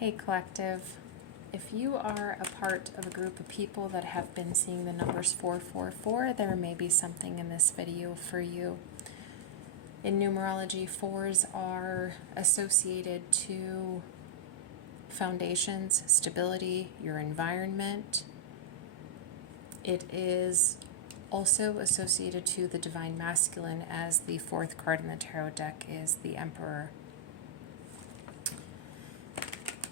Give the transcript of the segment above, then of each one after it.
Hey Collective, if you are a part of a group of people that have been seeing the numbers 444, there may be something in this video for you. In numerology, fours are associated to foundations, stability, your environment. It is also associated to the divine masculine, as the fourth card in the tarot deck is the Emperor.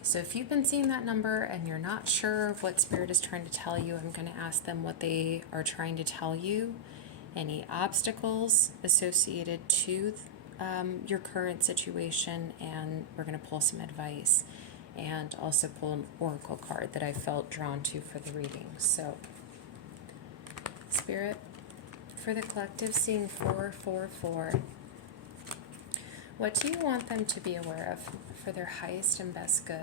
So if you've been seeing that number and you're not sure of what Spirit is trying to tell you, I'm going to ask them what they are trying to tell you. Any obstacles associated to your current situation, and we're going to pull some advice and also pull an oracle card that I felt drawn to for the reading. So Spirit, for the collective seeing 444, what do you want them to be aware of for their highest and best good?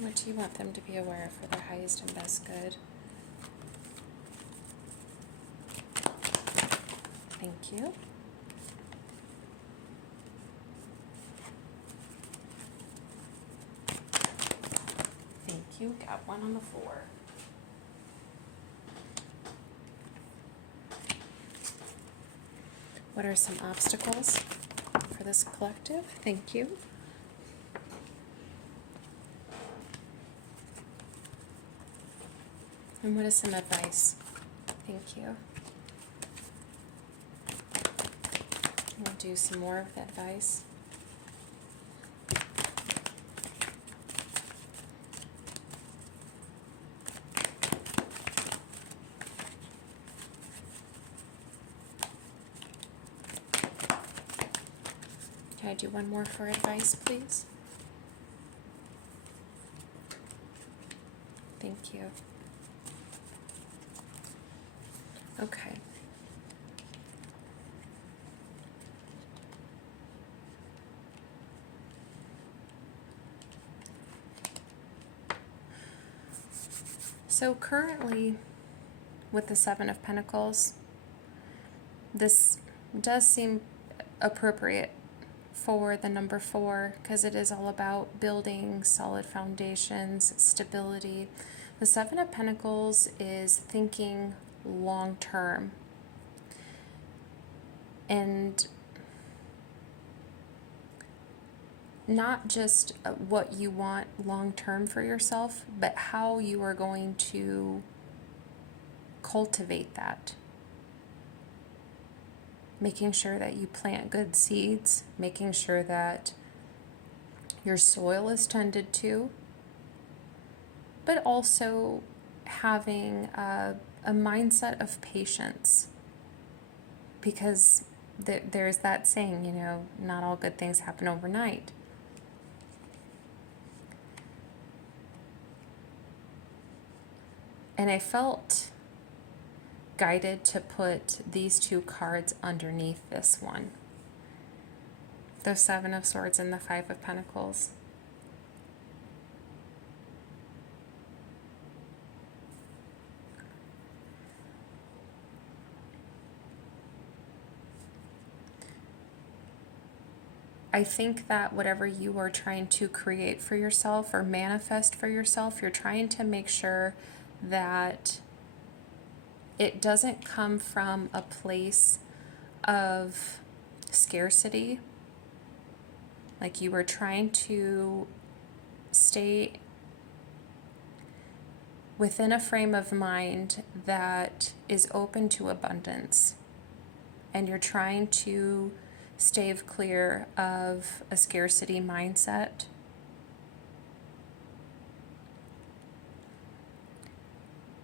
What do you want them to be aware of for their highest and best good? Thank you. Thank you. Got one on the floor. What are some obstacles for this collective? Thank you. And what is some advice? Thank you. We'll do some more of the advice. Can I do one more for advice, please? Thank you. Okay. So currently, with the Seven of Pentacles, this does seem appropriate for the number 4, because it is all about building solid foundations, stability. The Seven of Pentacles is thinking long term, and not just what you want long term for yourself, but how you are going to cultivate that. Making sure that you plant good seeds, making sure that your soil is tended to, but also having a mindset of patience, because there's that saying, you know, not all good things happen overnight. And I felt guided to put these two cards underneath this one. The Seven of Swords and the Five of Pentacles. I think that whatever you are trying to create for yourself or manifest for yourself, you're trying to make sure that it doesn't come from a place of scarcity. Like you were trying to stay within a frame of mind that is open to abundance. And you're trying to stave clear of a scarcity mindset.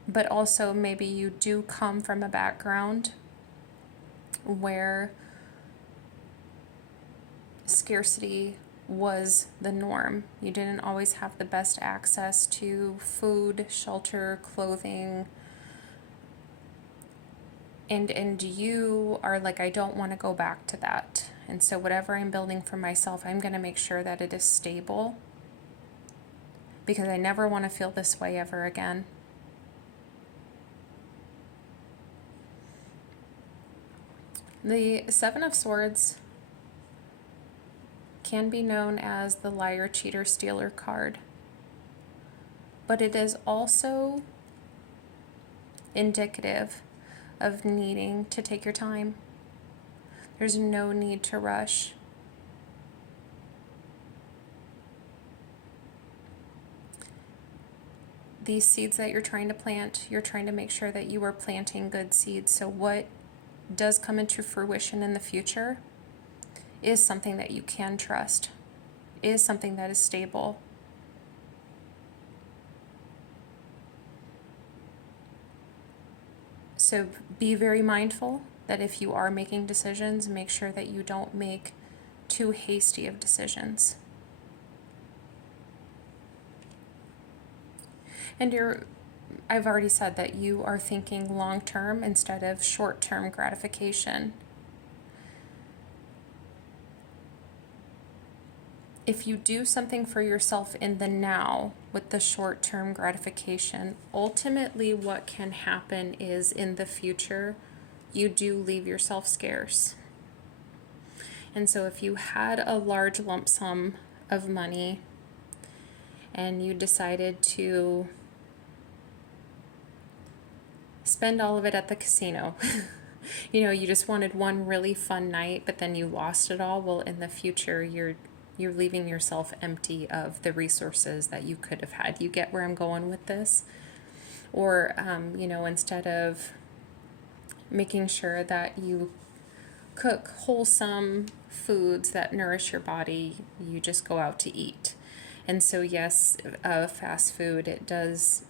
But also maybe you do come from a background where scarcity was the norm. You didn't always have the best access to food, shelter, clothing. And you are like, I don't want to go back to that. And so whatever I'm building for myself, I'm going to make sure that it is stable, because I never want to feel this way ever again. The Seven of Swords can be known as the liar, cheater, stealer card. But it is also indicative of needing to take your time. There's no need to rush. These seeds that you're trying to plant, you're trying to make sure that you are planting good seeds. So what does come into fruition in the future is something that you can trust, is something that is stable. So be very mindful that if you are making decisions, make sure that you don't make too hasty of decisions. And I've already said that you are thinking long-term instead of short-term gratification. If you do something for yourself in the now with the short-term gratification, ultimately what can happen is in the future, you do leave yourself scarce. And so if you had a large lump sum of money and you decided to spend all of it at the casino, you just wanted one really fun night, but then you lost it all, well, in the future, you're leaving yourself empty of the resources that you could have had. You get where I'm going with this? Or, instead of making sure that you cook wholesome foods that nourish your body, you just go out to eat. And so, yes, fast food, it does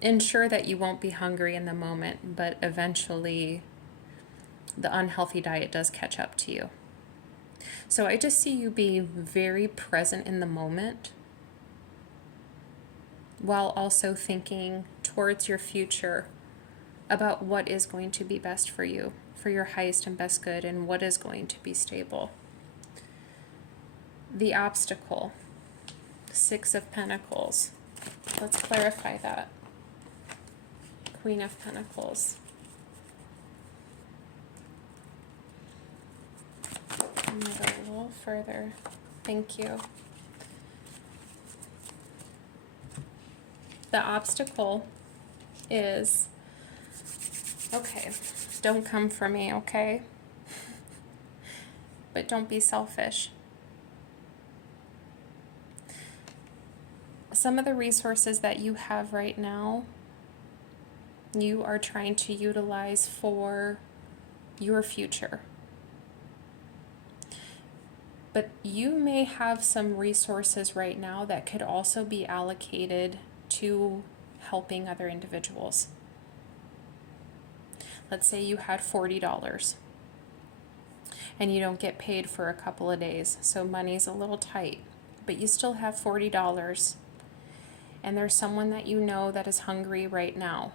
ensure that you won't be hungry in the moment, but eventually the unhealthy diet does catch up to you. So I just see you being very present in the moment while also thinking towards your future about what is going to be best for you, for your highest and best good, and what is going to be stable. The obstacle, 6 of Pentacles. Let's clarify that. Queen of Pentacles. I'm going to go a little further. Thank you. The obstacle is, okay, don't come for me, okay? But don't be selfish. Some of the resources that you have right now, you are trying to utilize for your future. But you may have some resources right now that could also be allocated to helping other individuals. Let's say you had $40 and you don't get paid for a couple of days, so money's a little tight, but you still have $40 and there's someone that you know that is hungry right now.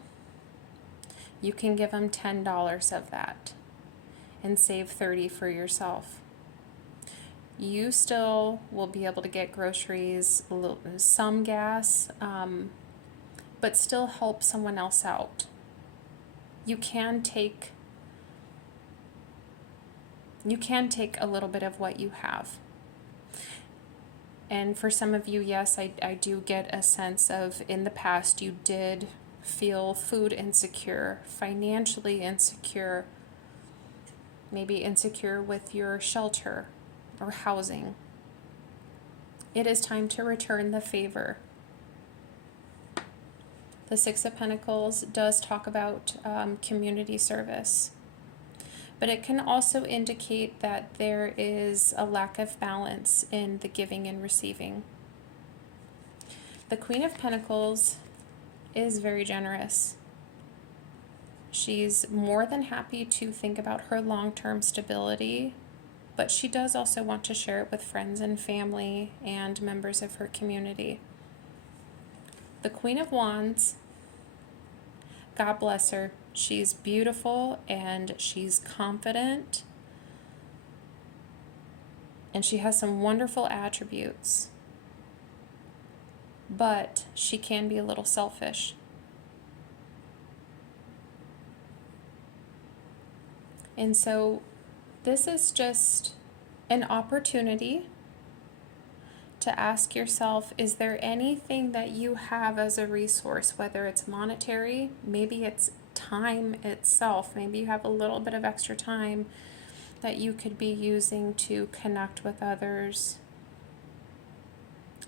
You can give them $10 of that and save $30 for yourself. You still will be able to get groceries, some gas, but still help someone else out. You can take a little bit of what you have. And for some of you, yes, I do get a sense of in the past you did feel food insecure, financially insecure, maybe insecure with your shelter or housing. It is time to return the favor. The 6 of Pentacles does talk about community service, but it can also indicate that there is a lack of balance in the giving and receiving. The Queen of Pentacles is very generous. She's more than happy to think about her long-term stability, but she does also want to share it with friends and family and members of her community. The Queen of Wands, God bless her, she's beautiful and she's confident and she has some wonderful attributes, but she can be a little selfish. And so this is just an opportunity to ask yourself, is there anything that you have as a resource, whether it's monetary, maybe it's time itself, maybe you have a little bit of extra time that you could be using to connect with others.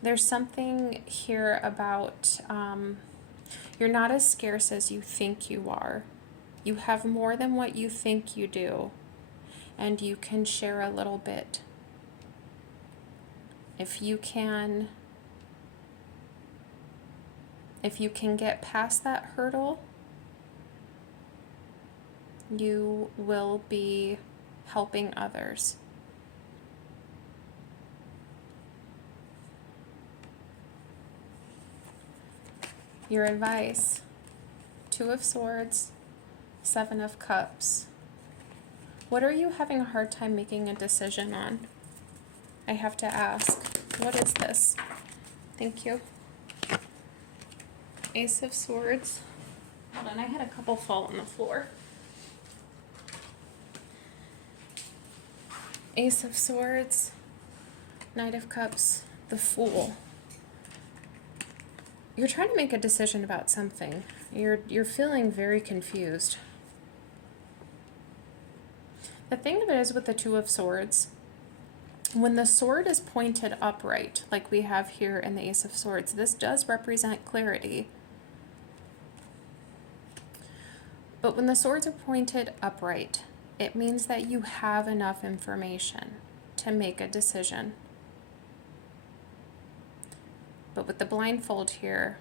There's something here about you're not as scarce as you think you are. You have more than what you think you do, and you can share a little bit. If you can get past that hurdle, you will be helping others. Your advice: Two of Swords, Seven of Cups. What are you having a hard time making a decision on? I have to ask. What is this? Thank you. Ace of Swords. Hold on, I had a couple fall on the floor. Ace of Swords, Knight of Cups, the Fool. You're trying to make a decision about something. You're feeling very confused. The thing of it is with the Two of Swords, when the sword is pointed upright, like we have here in the Ace of Swords, this does represent clarity. But when the swords are pointed upright, it means that you have enough information to make a decision. But with the blindfold here,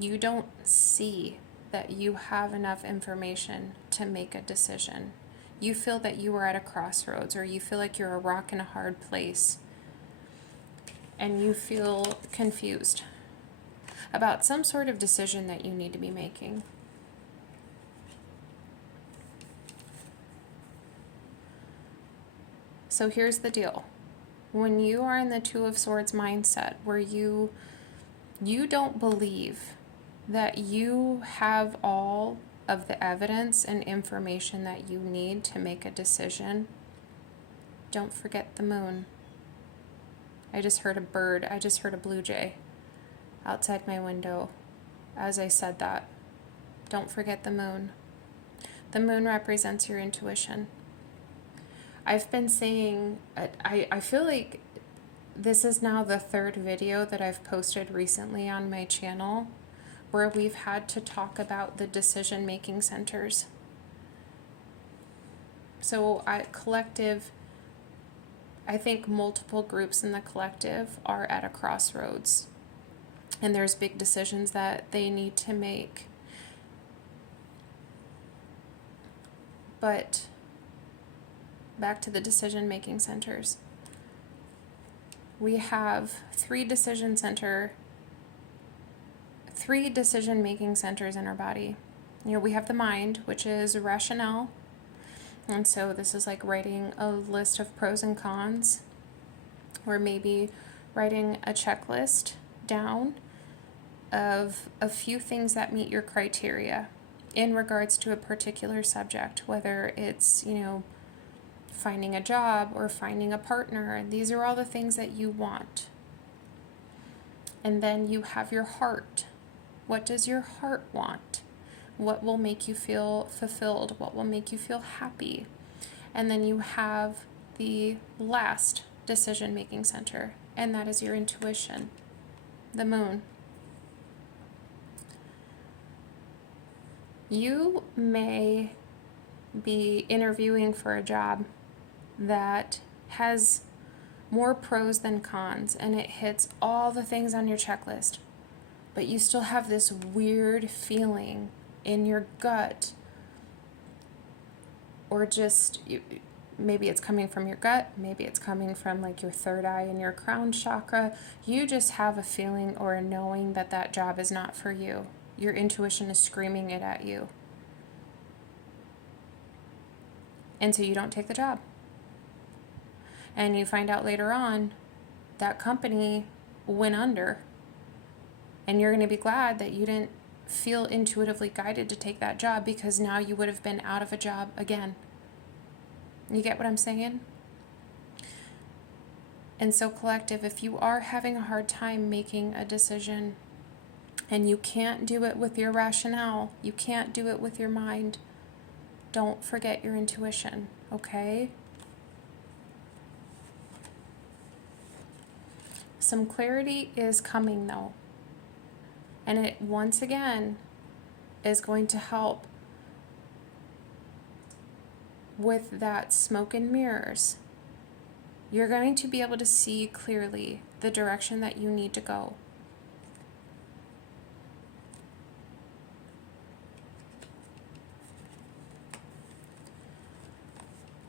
you don't see that you have enough information to make a decision. You feel that you are at a crossroads, or you feel like you're a rock in a hard place, and you feel confused about some sort of decision that you need to be making. So here's the deal. When you are in the Two of Swords mindset, where you don't believe that you have all of the evidence and information that you need to make a decision, don't forget the moon. I just heard a bird. I just heard a blue jay outside my window as I said that. Don't forget the moon. The moon represents your intuition. I've been saying, I feel like this is now the third video that I've posted recently on my channel where we've had to talk about the decision-making centers. So collective, I think multiple groups in the collective are at a crossroads, and there's big decisions that they need to make. But back to the decision-making centers. We have three decision-making centers in our body. We have the mind, which is rationale. And so this is like writing a list of pros and cons, or maybe writing a checklist down of a few things that meet your criteria in regards to a particular subject, whether it's, finding a job or finding a partner. These are all the things that you want. And then you have your heart. What does your heart want? What will make you feel fulfilled? What will make you feel happy? And then you have the last decision-making center, and that is your intuition, the moon. You may be interviewing for a job that has more pros than cons, and it hits all the things on your checklist, but you still have this weird feeling in your gut, or just maybe it's coming from your gut, maybe it's coming from like your third eye and your crown chakra. You just have a feeling or a knowing that that job is not for you. Your intuition is screaming it at you, and so you don't take the job. And you find out later on that company went under, and you're going to be glad that you didn't feel intuitively guided to take that job, because now you would have been out of a job again. You get what I'm saying? And so, collective, if you are having a hard time making a decision and you can't do it with your rationale, you can't do it with your mind, don't forget your intuition, okay? Some clarity is coming though. And it, once again, is going to help with that smoke and mirrors. You're going to be able to see clearly the direction that you need to go.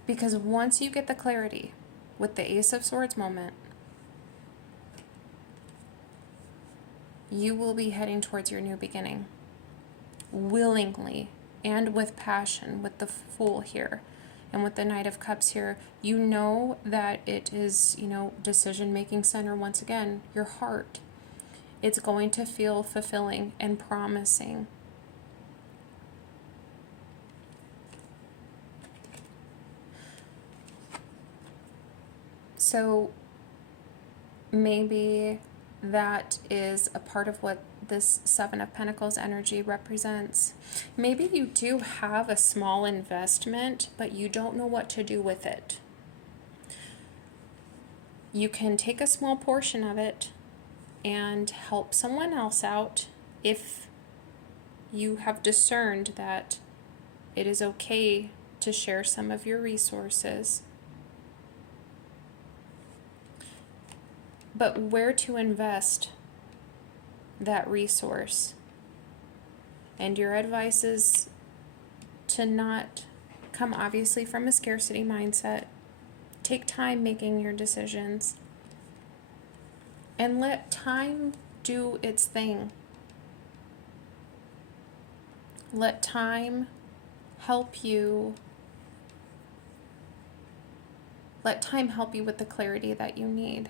Because once you get the clarity with the Ace of Swords moment, you will be heading towards your new beginning. Willingly and with passion, with the Fool here. And with the Knight of Cups here, you know that it is, decision-making center once again, your heart. It's going to feel fulfilling and promising. So maybe that is a part of what this Seven of Pentacles energy represents. Maybe you do have a small investment, but you don't know what to do with it. You can take a small portion of it and help someone else out if you have discerned that it is okay to share some of your resources. But where to invest that resource? And your advice is to not come obviously from a scarcity mindset. Take time making your decisions. And let time do its thing. Let time help you. Let time help you with the clarity that you need.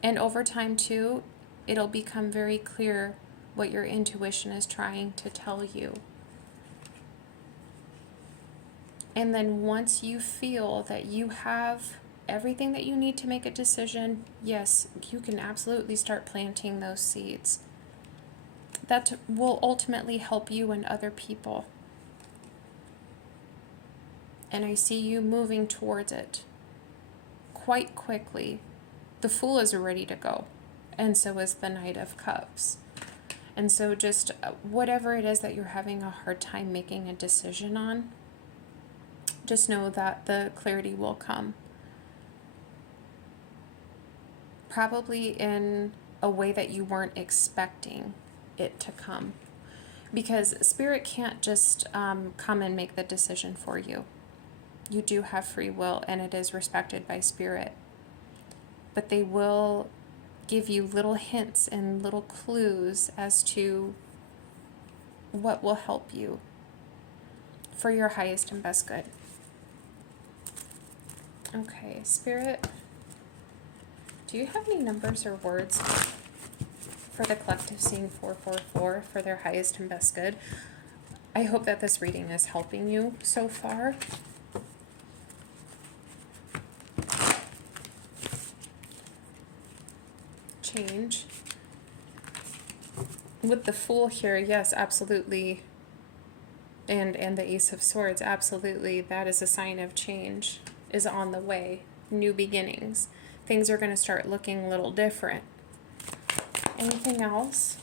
And over time, too, it'll become very clear what your intuition is trying to tell you. And then once you feel that you have everything that you need to make a decision, yes, you can absolutely start planting those seeds. That will ultimately help you and other people. And I see you moving towards it quite quickly. The Fool is ready to go, and so is the Knight of Cups. And so just whatever it is that you're having a hard time making a decision on, just know that the clarity will come. Probably in a way that you weren't expecting it to come. Because Spirit can't just come and make the decision for you. You do have free will, and it is respected by Spirit. But they will give you little hints and little clues as to what will help you for your highest and best good. Okay, Spirit, do you have any numbers or words for the collective seeing 444 for their highest and best good? I hope that this reading is helping you so far. Change. With the Fool here, yes, absolutely. And the Ace of Swords, absolutely. That is a sign of change is on the way. New beginnings. Things are going to start looking a little different. Anything else?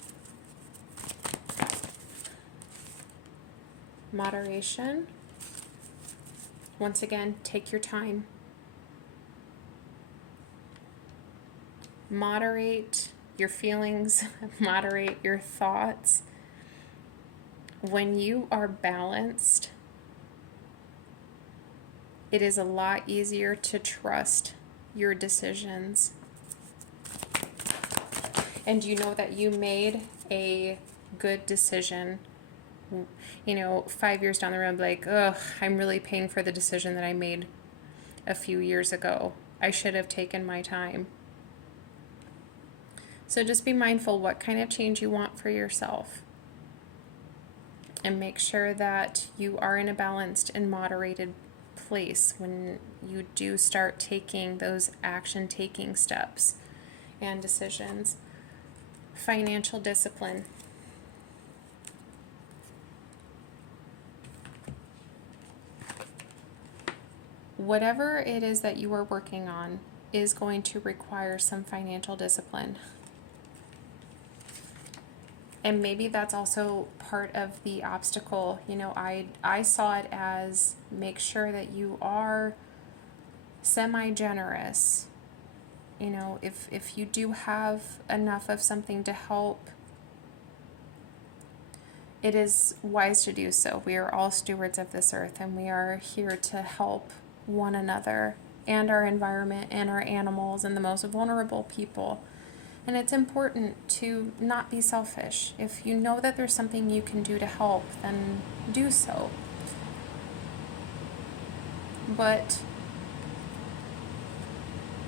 Moderation. Once again, take your time. Moderate your feelings, moderate your thoughts. When you are balanced, it is a lot easier to trust your decisions. And you know that you made a good decision. 5 years down the road, like, ugh, I'm really paying for the decision that I made a few years ago. I should have taken my time. So just be mindful what kind of change you want for yourself. And make sure that you are in a balanced and moderated place when you do start taking those action-taking steps and decisions. Financial discipline. Whatever it is that you are working on is going to require some financial discipline. And maybe that's also part of the obstacle. You know, I saw it as make sure that you are semi-generous. You know, if you do have enough of something to help, it is wise to do so. We are all stewards of this earth, and we are here to help one another and our environment and our animals and the most vulnerable people. And it's important to not be selfish. If you know that there's something you can do to help, then do so. But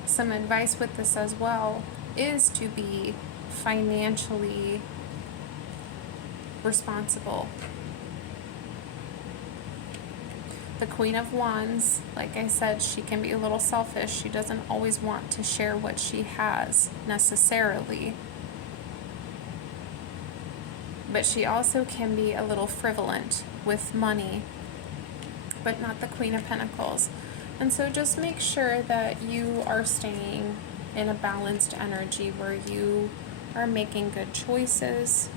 some advice with this as well is to be financially responsible. The Queen of Wands, like I said, she can be a little selfish. She doesn't always want to share what she has necessarily. But she also can be a little frivolent with money, but not the Queen of Pentacles. And so just make sure that you are staying in a balanced energy where you are making good choices,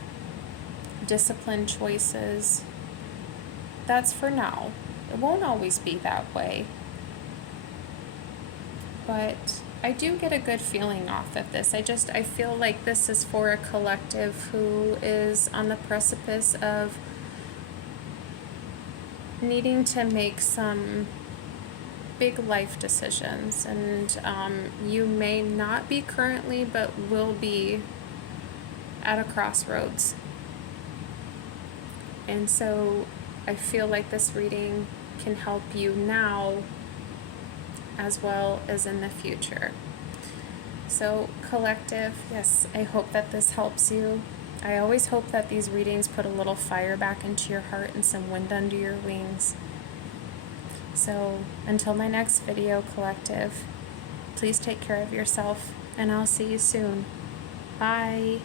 disciplined choices. That's for now. It won't always be that way. But I do get a good feeling off of this. I feel like this is for a collective who is on the precipice of needing to make some big life decisions. And you may not be currently, but will be at a crossroads. And so I feel like this reading can help you now as well as in the future. So collective, yes, I hope that this helps you. I always hope that these readings put a little fire back into your heart and some wind under your wings. So until my next video, collective, please take care of yourself, and I'll see you soon. Bye.